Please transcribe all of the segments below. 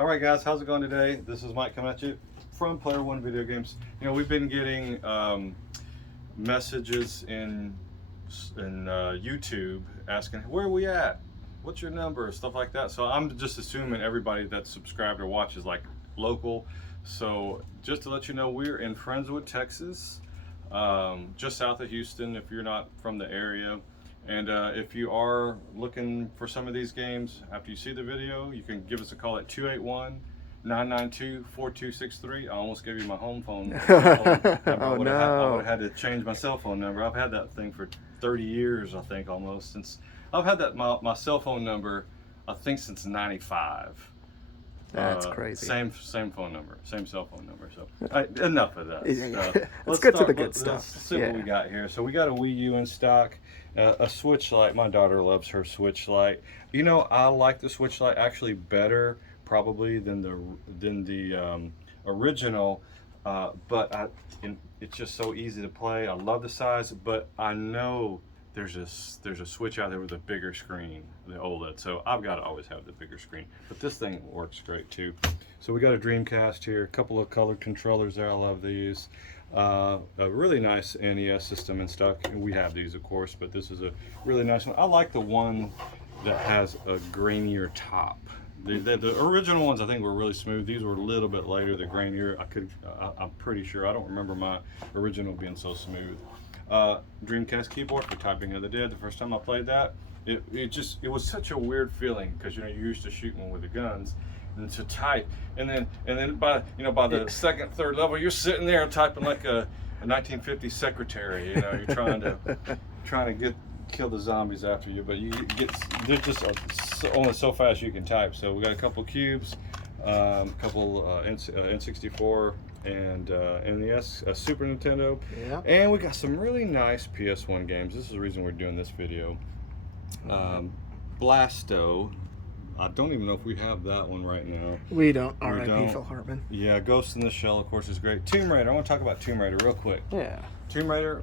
All right, guys, how's it going today? This is Mike coming at you from Player One Video Games. You know, we've been getting messages in YouTube asking, where are we at? What's your number? Stuff like that. So I'm just assuming everybody that's subscribed or watches like local. So just to let you know, we're in Friendswood, Texas, just south of Houston if you're not from the area. And if you are looking for some of these games, after you see the video, you can give us a call at 281-992-4263. I almost gave you my home phone number. Oh, I would no. have had to change my cell phone number. I've had that thing for 30 years, I think, almost. Since I've had that my cell phone number, I think, since '95. That's crazy. Same phone number, same cell phone number. So enough of that. Let's get to the good stuff. Let's see what we got here. So we got a Wii U in stock, a Switch Lite. My daughter loves her Switch Lite. You know, I like the Switch Lite actually better probably than the original, but it's just so easy to play. I love the size, but I know there's a Switch out there with a bigger screen, the OLED, so I've got to always have the bigger screen. But this thing works great too. So we got a Dreamcast here, a couple of colored controllers there. I love these. A really nice NES system in stock. We have these, of course, but this is a really nice one. I like the one that has a grainier top. The original ones I think were really smooth. These were a little bit later. The grainier, I'm pretty sure. I don't remember my original being so smooth. Dreamcast keyboard for typing of the dead. The first time I played that, it was such a weird feeling because you're used to shooting with the guns and to type, and then by the second, third level, you're sitting there typing like a 1950s secretary. You're trying to kill the zombies after you, but they're just only so fast you can type. So we got a couple cubes, a couple N64 and NES, Super Nintendo, and we got some really nice PS1 games. This is the reason we're doing this video. Blasto. I don't even know if we have that one right now. We don't. R.I.P. Phil Hartman. Yeah, Ghost in the Shell, of course, is great. Tomb Raider. I want to talk about Tomb Raider real quick. Yeah. Tomb Raider,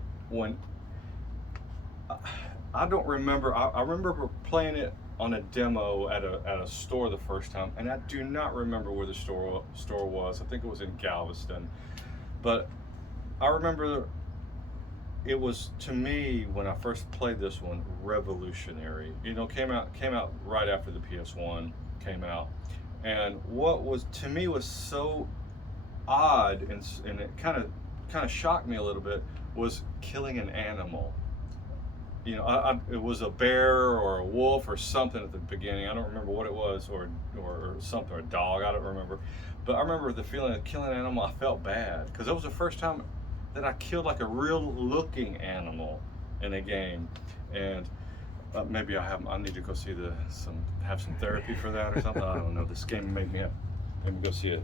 I don't remember. I remember playing it on a demo at a store the first time, and I do not remember where the store was. I think it was in Galveston, but I remember it was, to me, when I first played this one, revolutionary. Came out right after the PS1 came out, and what was to me was so odd and it kind of shocked me a little bit was killing an animal. It was a bear or a wolf or something at the beginning. I don't remember what it was, or something, or a dog. I don't remember. But I remember the feeling of killing an animal. I felt bad because that was the first time that I killed like a real looking animal in a game. And maybe I need to go see have some therapy for that or something. I don't know. This game made me go see it.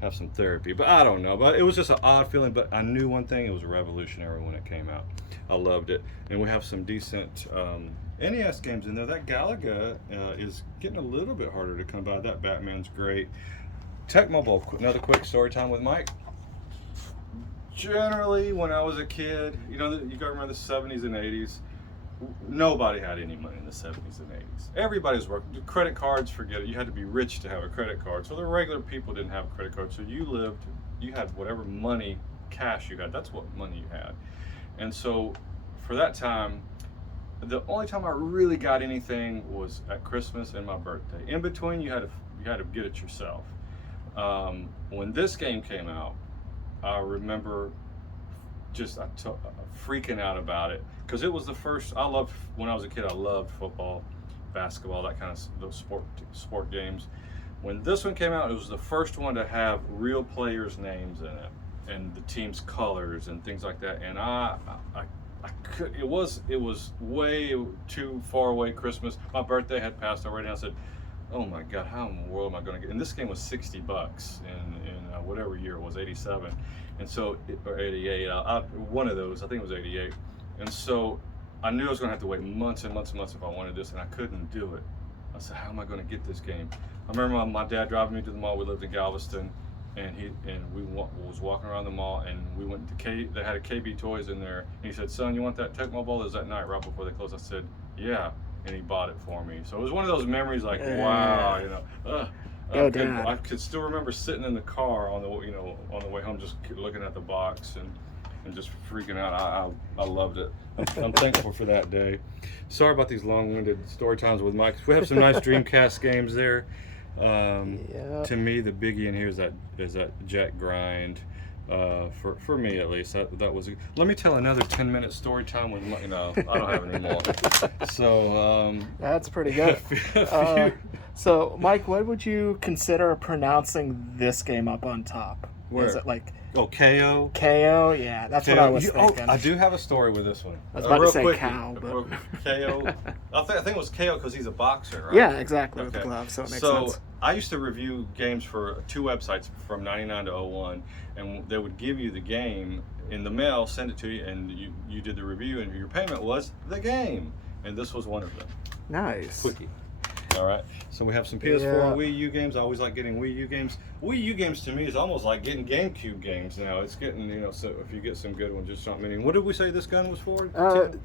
Have some therapy, but I don't know. But it was just an odd feeling. But I knew one thing: it was revolutionary when it came out. I loved it, and we have some decent NES games in there. That Galaga is getting a little bit harder to come by. That Batman's great. Tecmo Bowl. Another quick story time with Mike. Generally, when I was a kid, you got to remember the 70s and 80s. Nobody had any money in the 70s and 80s. Everybody's working. Credit cards, forget it. You had to be rich to have a credit card. So the regular people didn't have a credit card. So you had whatever money, cash you had. That's what money you had. And so for that time, the only time I really got anything was at Christmas and my birthday. In between, you had to get it yourself. When this game came out, I remember just freaking out about it because it was the first. When I was a kid, I loved football, basketball, that kind of those sport games. When this one came out, it was the first one to have real players' names in it and the team's colors and things like that. And it was way too far away. Christmas, my birthday had passed already. And I said, oh my God, how in the world am I going to get? And this game was $60 in whatever year it was, 87, and so or 88. One of those, I think it was 88. And so I knew I was going to have to wait months and months and months if I wanted this, and I couldn't do it. I said, how am I going to get this game? I remember my dad driving me to the mall. We lived in Galveston, and we was walking around the mall, and we went to they had a KB Toys in there, and he said, son, you want that Tecmo Bowl? It was that night right before they closed. I said, yeah. And he bought it for me. So it was one of those memories like, wow, Dad. I could still remember sitting in the car on the on the way home, just looking at the box and just freaking out. I loved it. I'm thankful for that day. Sorry about these long-winded story times with Mike. We have some nice Dreamcast games there. To me, the biggie in here is that jet grind. For me at least, that was. Let me tell another 10-minute story time with I don't have any more. So that's pretty good. So Mike, what would you consider pronouncing this game up on top? Where? Is it like KO? KO, yeah, that's what I was thinking. I do have a story with this one. I was about to say quick, cow, but KO. I think it was KO because he's a boxer, right? Yeah, exactly, with the gloves, so it makes sense. I used to review games for 2 websites from 99 to 01, and they would give you the game in the mail, send it to you, and you did the review, and your payment was the game. And this was one of them. Nice. Quickie. All right, so we have some PS4 and Wii U games. I always like getting Wii U games. Wii U games to me is almost like getting GameCube games now. It's getting, so if you get some good ones, just something. What did we say this gun was for?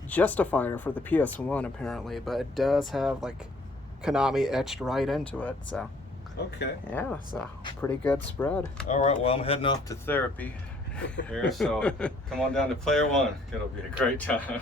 Justifier for the PS1 apparently, but it does have like Konami etched right into it, so. Okay. Yeah, so pretty good spread. All right, well, I'm heading off to therapy here, so come on down to Player One. It'll be a great time.